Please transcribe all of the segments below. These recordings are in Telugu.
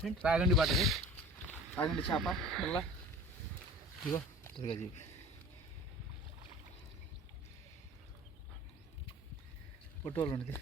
ఫ్రెండ్ రాగండి పట్టది రాగండి చేప. మళ్ళా. ఇగో తిరగా జీవి పొట్టోళ్ళు ఉన్నది.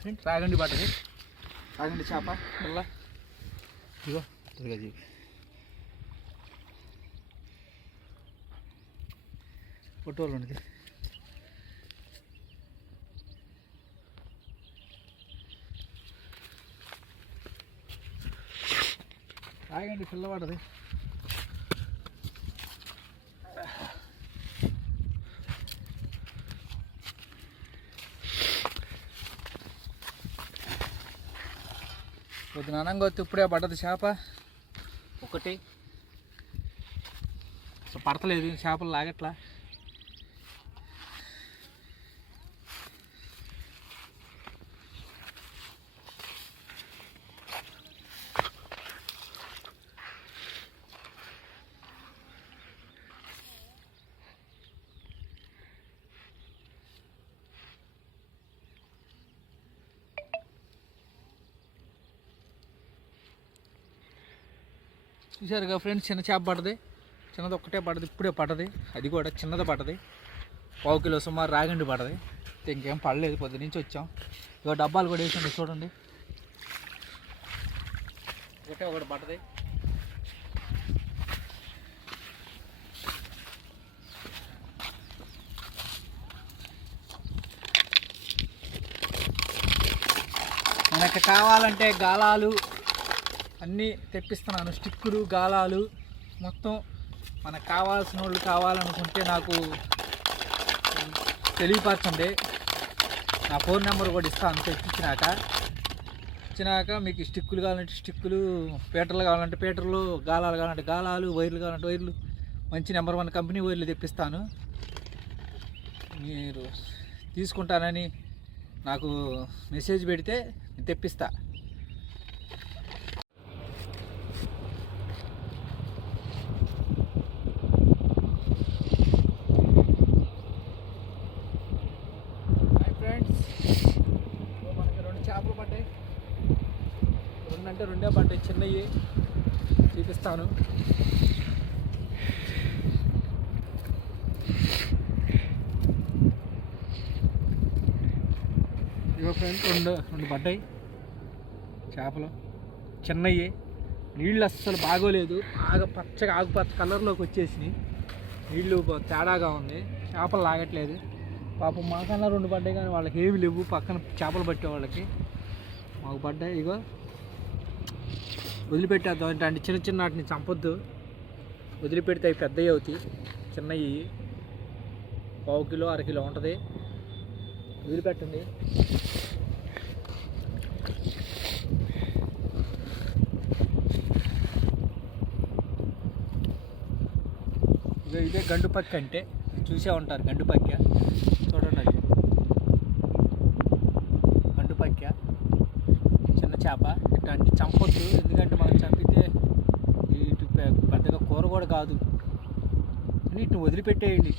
ఫ్రెండ్ రాగండి పట్టది రాగండి చేప మళ్ళా ఇగో తిరగా జీవి పొట్టోళ్ళు ఉన్నది రాగండి పిల్లవాడది పొద్దున అనంగా వచ్చి ఇప్పుడే పడ్డది చేప. ఒకటి. అసలు పడతలేదు చేపలు లాగట్లా. చూసారుగా ఫ్రెండ్స్ చిన్న చేప పడది. చిన్నది ఒక్కటే పడది ఇప్పుడే పడది. అది కూడా చిన్నది పడది. పావు కిలో సుమారు రాగండి పడది. ఇంకేం పడలేదు పొద్దు నుంచి వచ్చాం. ఇక డబ్బాలు కూడా వేసండి చూడండి. ఒకటే ఒకటి పడది. మనకి కావాలంటే గాలాలు అన్నీ తెప్పిస్తున్నాను. స్టిక్కులు గాలాలు మొత్తం మనకు కావాల్సిన వాళ్ళు కావాలనుకుంటే నాకు తెలియపరచండి. నా ఫోన్ నెంబర్ కూడా ఇస్తాను తెప్పించినాక ఇచ్చినాక మీకు స్టిక్కులు కావాలంటే స్టిక్కులు పీటర్లు కావాలంటే పీటర్లు గాలాలు కావాలంటే గాలాలు వైర్లు కావాలంటే వైర్లు. మంచి నెంబర్ వన్ కంపెనీ వైర్లు తెప్పిస్తాను. మీరు తీసుకుంటానని నాకు మెసేజ్ పెడితే నేను తెప్పిస్తా హాయ్ ఫ్రెండ్స్ ఇదిగో మనకి రెండు చేపలు పడ్డాయి రెండు అంటే రెండే పడ్డాయి చిన్నవి చూపిస్తాను ఇగో ఫ్రెండ్ రెండు రెండు పడ్డాయి. చేపలు. చిన్నవి నీళ్ళు అస్సలు బాగోలేదు. బాగా పచ్చగా ఆకుపచ్చ కలర్లోకి వచ్చేసినాయి. నీళ్ళు తేడాగా ఉంది. చేపలు లాగట్లేదు. పాపం మాకన్నా రెండు పడ్డాయి కానీ వాళ్ళకి ఏమి లేవు. పక్కన చేపలు పట్టే వాళ్ళకి. మాకు పడ్డాయి. ఇగో వదిలిపెట్టేద్దాం అంటే చిన్న చిన్న వాటిని చంపొద్దు. వదిలిపెడితే అవి పెద్దవి అవుతాయి. చిన్నవి పావు కిలో అర కిలో ఉంటుంది. వదిలిపెట్టండి. ఇదే ఇదే గండు పక్క అంటే చూసే ఉంటారు గండు పక్క చూడండి అది గండు పక్క చిన్న చేప ఇట్లాంటి చంపొద్దు ఎందుకంటే మనం చంపితే ఇటు పె- పెద్దగా కూర కూడా కాదు. నీటిని వదిలిపెట్టేయండి.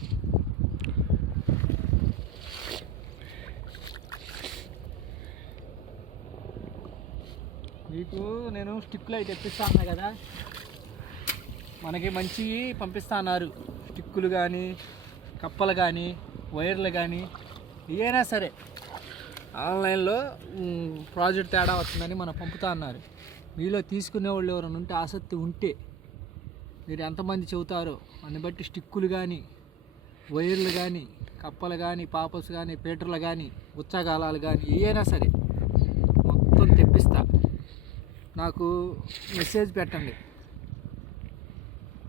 మీకు నేను స్టిక్లు అయితే తెప్పిస్తాను కదా? మనకి మంచి పంపిస్తున్నారు స్టిక్కులు కానీ కప్పలు కానీ వైర్లు కానీ ఏదైనా సరే ఆన్లైన్లో ప్రాజెక్ట్ తేడా వస్తుందని మనం పంపుతా అన్నారు. మీలో తీసుకునే వాళ్ళు ఎవరైనా ఉంటే ఆసక్తి ఉంటే మీరు ఎంతమంది చెబుతారో దాన్ని బట్టి స్టిక్కులు కానీ వైర్లు కానీ కప్పలు కానీ పాపస్ కానీ పీటర్లు కానీ ఉచ్చగాలాలు కానీ ఏవైనా సరే మొత్తం తెప్పిస్తా. నాకు మెసేజ్ పెట్టండి.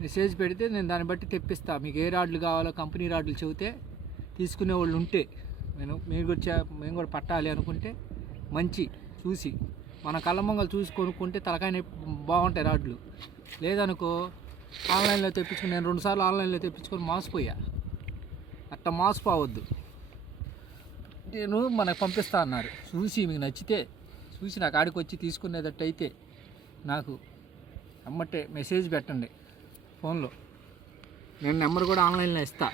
మెసేజ్ పెడితే నేను దాన్ని బట్టి తెప్పిస్తా. మీకు ఏ రాడ్లు కావాలో కంపెనీ రాడ్లు చెబితే తీసుకునే వాళ్ళు ఉంటే నేను మీరు కూడా చే- మేము కూడా పట్టాలి అనుకుంటే మంచి చూసి. మన కళ్ళమంగలు చూసి కొనుక్కుంటే తలకాయ బాగుంటాయి రాడ్లు. లేదనుకో ఆన్లైన్లో తెప్పించుకుని నేను రెండుసార్లు ఆన్లైన్లో తెప్పించుకొని మాసిపోయా. అట్ట మాసిపోవద్దు. నేను మనకు పంపిస్తా అన్నారు. చూసి మీకు నచ్చితే చూసి నాకు ఆడికి వచ్చి తీసుకునేటట్టయితే నాకు అమ్మటే మెసేజ్ పెట్టండి ఫోన్లో. నేను నెంబర్ కూడా ఆన్లైన్లో ఇస్తా.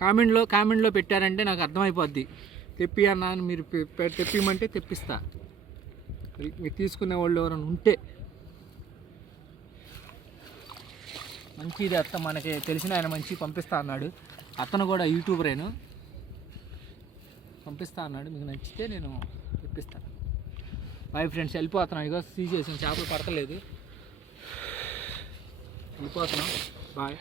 కామెంట్లో కామెంట్లో పెట్టారంటే నాకు అర్థమైపోద్ది. తెప్పి అన్నా మీరు తెప్పిమంటే తెప్పిస్తా. మీరు తీసుకునే వాళ్ళు ఎవరైనా ఉంటే మంచిది అత్త మనకి తెలిసిన ఆయన మంచి పంపిస్తా అన్నాడు. అతను కూడా యూట్యూబరేను. పంపిస్తా అన్నాడు. మీకు నచ్చితే నేను తెప్పిస్తాను బాయ్ ఫ్రెండ్స్ వెళ్ళిపోతున్నాను ఇగో సీజేసిన చేపలు పడతలేదు. వెళ్ళిపోతున్నాం. బాయ్